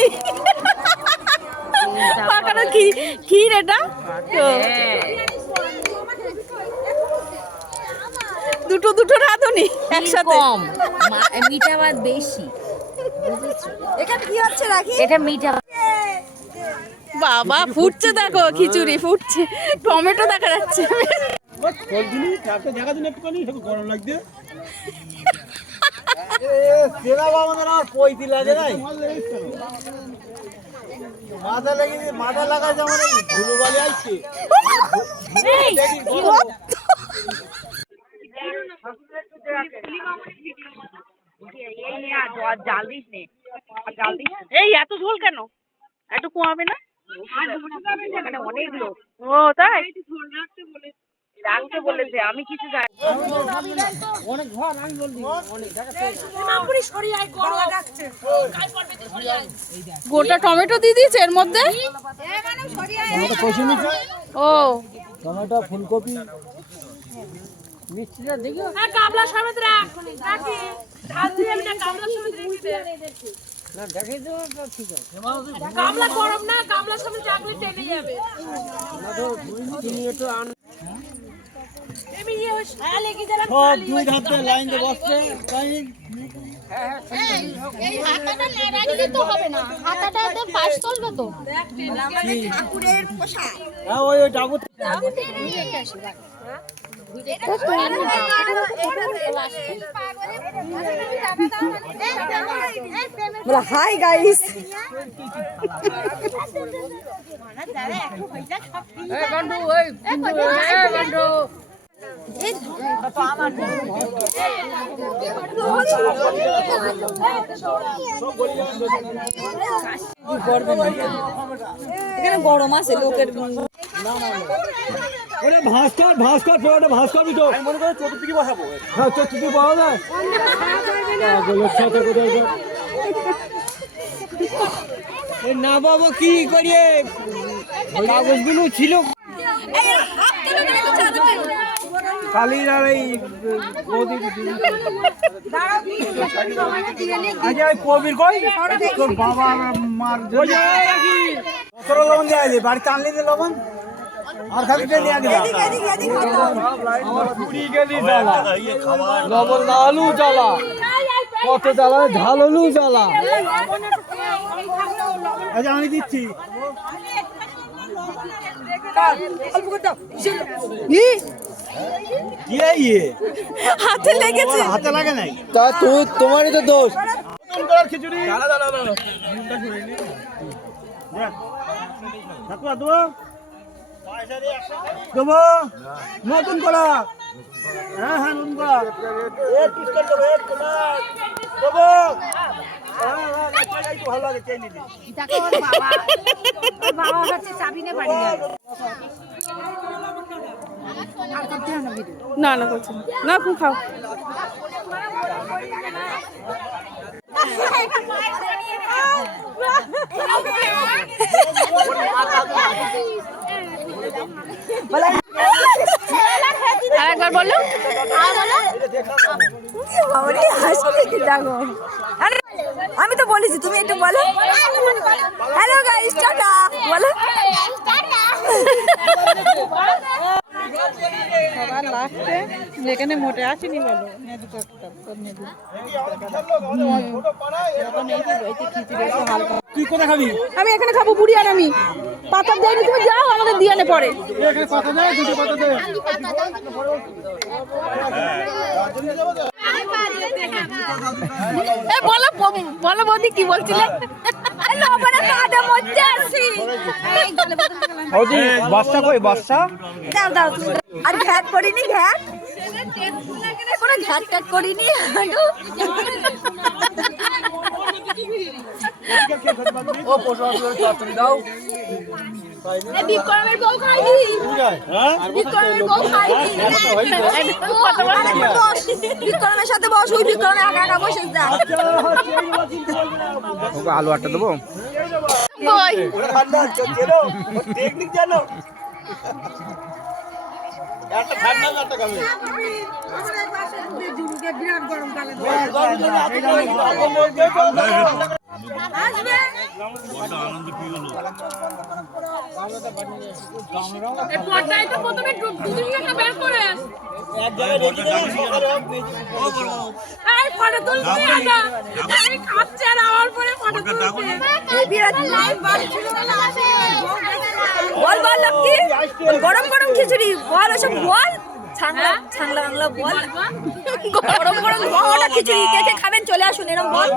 রাঁধুনি পাকানো ক্ষীর এটা তো দুটো দুটো রাঁধুনি একসাথে কম মিঠা ভাত বেশি। এখানে কি হচ্ছে রাখি? এটা মিঠা বাবা ফুটছে, দেখো খিচুড়ি ফুটছে, টমেটো দেখা যাচ্ছে। মাথা লাগা যেমন ধুলো বালি আসছে। এই এত ঝোল কেন? একটু কমাবে না? অনেক লোক। ও তাই রাখতে বলেছে, আমি কিছু জানি। গোটা টমেটো দিয়ে দিয়েছে এর মধ্যে। ও টমেটো, ফুলকপি, মিষ্টিটা দেখো। কাবলা সমেত রাখ, রাখি ঢাল দিয়ে আমি কাবলা সমেত রেখে দে। না দেখে তো ঠিক আছে। কাবলা গরম না, কাবলা সমেত চাকলি টেনে যাবে। না তো চিনি একটু আন। আমি ইয়ে হইছে লেগে দিলাম। সব দুই ধাপে লাইন দিয়ে বসছে। এই হাতাটা না রাখলে তো হবে না, হাতাটা তো পাশ চলবে তো। ঠাকুরের পোশাক। হ্যাঁ ওই ডাবু বলা হাই গাইস। এখানে গরম আছে লোকের। ভাস্কর ভাস্কর পুরোটা ভাস্কর তো মনে করে চতুর্দিকে বসাবো। হ্যাঁ চতুর্দিকে পাওয়া যায়। না বাবা কি করিয়ে কাগজগুলো ছিল কালির আর এই কবির কই তোর বাবা মার লবণ দেওয়া যায় বাড়িতে আনলি যে লবণ আর খালি নিয়ে আমার পুরি গেলি জ্বালা লবণ না আলু জ্বালা কত জ্বালা ঝাল আলু জ্বালা। আচ্ছা আমি দিচ্ছি। হাতে লেগেছে। হাতে লাগে নাই তা তোমারই তো দোষ। খিচুড়ি দেবো নতুন করা। হ্যাঁ হ্যাঁ নতুন করা দেবো। ভালো লাগে চেয়ে নিবি। না না করছে না, তুমি খাও। আরেকবার বলো। আমি তো বলেছি তুমি একটু বলো। হ্যালো গাইস টাটা বলো। সবার লাস্টে যেখানে মোটে আসেনি বলো তুই কোথায় খাবি? আমি এখানে খাবো, বুড়ি আর আমি। পাতা দেয়নি, তুমি যাও আমাদের দিয়ানে পরে। এখানে পাতা দেয়, দুটো পাতা দেয়। বলো বলো বৌদি কি বলছিলে? বাচ্চা কই বাচ্চা? দাও দাও আর ঘ্যাট করিনি, ঘ্যাট কোনো ঘ্যাট ট্যাট করিনি। ও পোষা চচ্চড়ি দাও। বিক্রমের বউ খাইনি, বিক্রমের বউ খাইনি। বিক্রমের সাথে বস, ওই বিক্রমে একা একা বসে যা। আলু আটটা দেবো। কই টেকনিক জানো? একটা ঠান্ডা একটা খাবে। আসবে পর্দায় তো প্রথমে দুদিন থেকে বের করে এই ফটো তুলতে আটা আমি খাচ্ছে আর আমার পরে ফটো তুলতে এই বিরাট লাইভ বাড়ছিল না আসে বল বল লক্ষ্মী গরম গরম খিচুড়ি বল ওসব বল ছাংলা ছাংলা বাংলা বল গরম গরম ওটা খিচুড়ি কে কে খাবেন চলে আসুন এরকম বল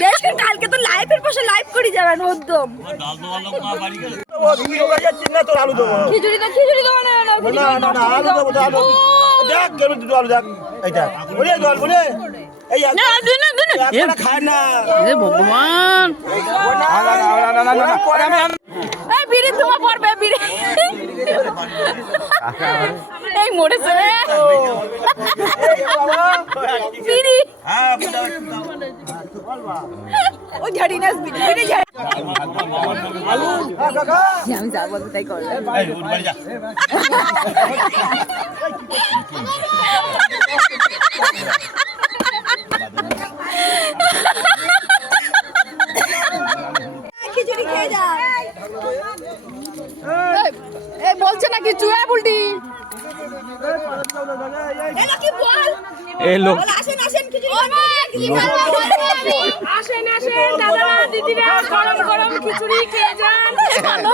দেখেন কালকে তো লাইভের পাশে লাইভ করে যাবেন একদম খিচুড়ি তো খিচুড়ি তো মানে না না না আলু দেবো তো আলু দেখ কেন দুটো আলু দেখ এইটা ওরে জল বলে এই না দিন দিন একবার খায় না এ ভগবান এই বিড়ি তোমা পড়বে বিড়ি এই মরেছে বিড়ি হ্যাঁ ওই ঝাড়িনাস বিড়ি বিড়ি ঝাড়ি আলু কাকা আমি যা বলবো তাই করো এই উঠ বাড়ি যা খিচুড়ি খেয়ে যা এই বলছে নাকি চুয়া উল্টি এটা কি বল এই লোক বল আসেন আসেন খিচুড়ি আসেন আসেন দাদারা দিদিরা গরম গরম খিচুড়ি খেয়ে যান ভালো